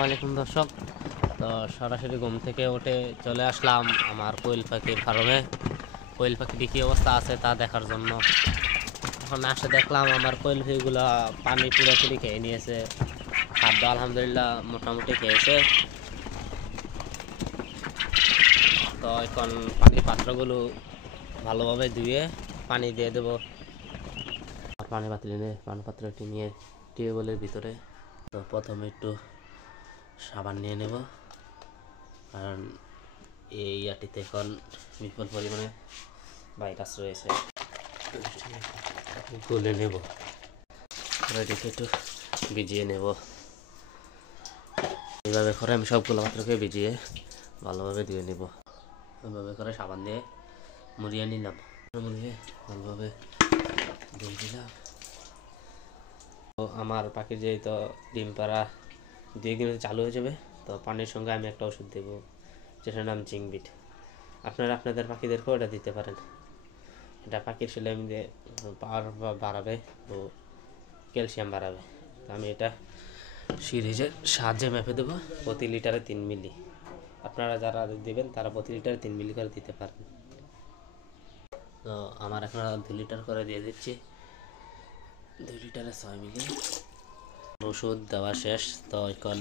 ওয়ালাইকুম দর্শক, তো সরাসরি ঘুম থেকে উঠে চলে আসলাম আমার কোয়েল পাখির ফার্মে। কোয়েল পাখিটি কী অবস্থা আছে তা দেখার জন্য। এখন আসে দেখলাম আমার কোয়েল পাখিগুলো পানি পুরোপুরি খেয়ে নিয়েছে, খাদ্য আলহামদুলিল্লাহ মোটামুটি খেয়েছে। তো এখন পানির পাত্রগুলো ভালোভাবে ধুয়ে পানি দিয়ে দেবো। পানি পাত্রে নিয়ে পানি পাত্রটি নিয়ে টিউবওয়েলের ভিতরে তো প্রথমে একটু সাবান নিয়ে নেব, কারণ এই ইয়াটিতে এখন বিপুল পরিমাণে ভাইরাস রয়েছে। গুলে নেব, এটিকে একটু ভিজিয়ে নেব। এইভাবে করে আমি সবগুলো পাত্রকে ভিজিয়ে ভালোভাবে ধুয়ে নেব। এইভাবে করে সাবান দিয়ে মুড়িয়ে নিলাম, মুড়িয়ে ভালোভাবে ধুয়ে দিলাম। তো আমার পাখির যেহেতু ডিম পাড়া 2 দিনে চালু হয়ে যাবে, তো পানির সঙ্গে আমি একটা ওষুধ দেবো যেটার নাম জিংবিট। আপনারা আপনাদের পাখিদেরকেও এটা দিতে পারেন। এটা পাখির সেলাইন দিয়ে পাওয়ার বাড়াবে ও ক্যালসিয়াম বাড়াবে। তো আমি এটা সিরিজের সাহায্যে মেপে দেবো, প্রতি লিটারে 3 মিলি। আপনারা যারা দেবেন তারা প্রতি লিটারে 3 মিলি করে দিতে পারেন। তো আমার এখন 2 লিটার করে দিয়ে দিচ্ছি, 2 লিটারে 6 মিলি ওষুধ দেওয়া শেষ। তো এখন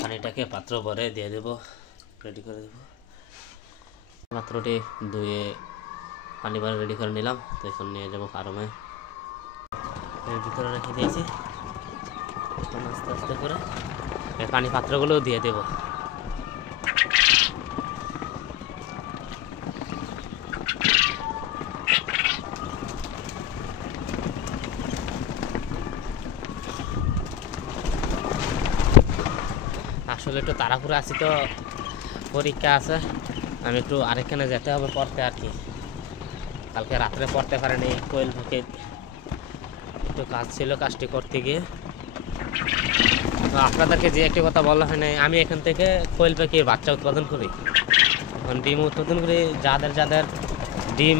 পানিটাকে পাত্র ভরে দিয়ে দেবো, রেডি করে দেবো। পাত্রটি ধুয়ে পানি ভরে রেডি করে নিলাম। তো এখন নিয়ে যাবো ফার্মে, এর ভিতরে রেখে দিয়েছি। এখন আস্তে আস্তে করে এই পানি পাত্রগুলো দিয়ে দেবো। আসলে একটু তাড়াহুড়ো আছি, তো পরীক্ষা আছে, আমি একটু আরেকখানে যেতে হবে পড়তে আর কি। কালকে রাত্রে পড়তে পারেনি, কোয়েল পাখির একটু কাজ ছিল, কাজটি করতে গিয়ে। তো আপনাদেরকে যে একটি কথা বলা হয় নাই, আমি এখান থেকে কোয়েল পাখির বাচ্চা উৎপাদন করি। এখন ডিম উৎপাদন করি, যাদের যাদের ডিম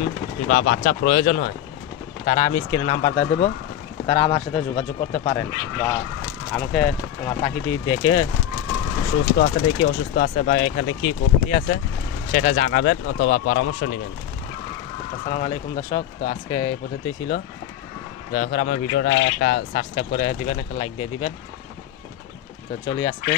বা বাচ্চা প্রয়োজন হয় তারা আমি স্ক্রিনে নাম্বার দিয়ে দেবো, তারা আমার সাথে যোগাযোগ করতে পারেন, বা আমাকে আমার পাখিটি দেখে সুস্থ আছে দেখি অসুস্থ আছে বা এখানে কী কমতি আছে সেটা জানাবেন অথবা পরামর্শ নেবেন। আসসালামু আলাইকুম দর্শক, তো আজকে এই পদ্ধতিই ছিল। দয়া করে আমার ভিডিওটা একটা সাবস্ক্রাইব করে দিবেন, একটা লাইক দিয়ে দিবেন। তো চলি আজকে।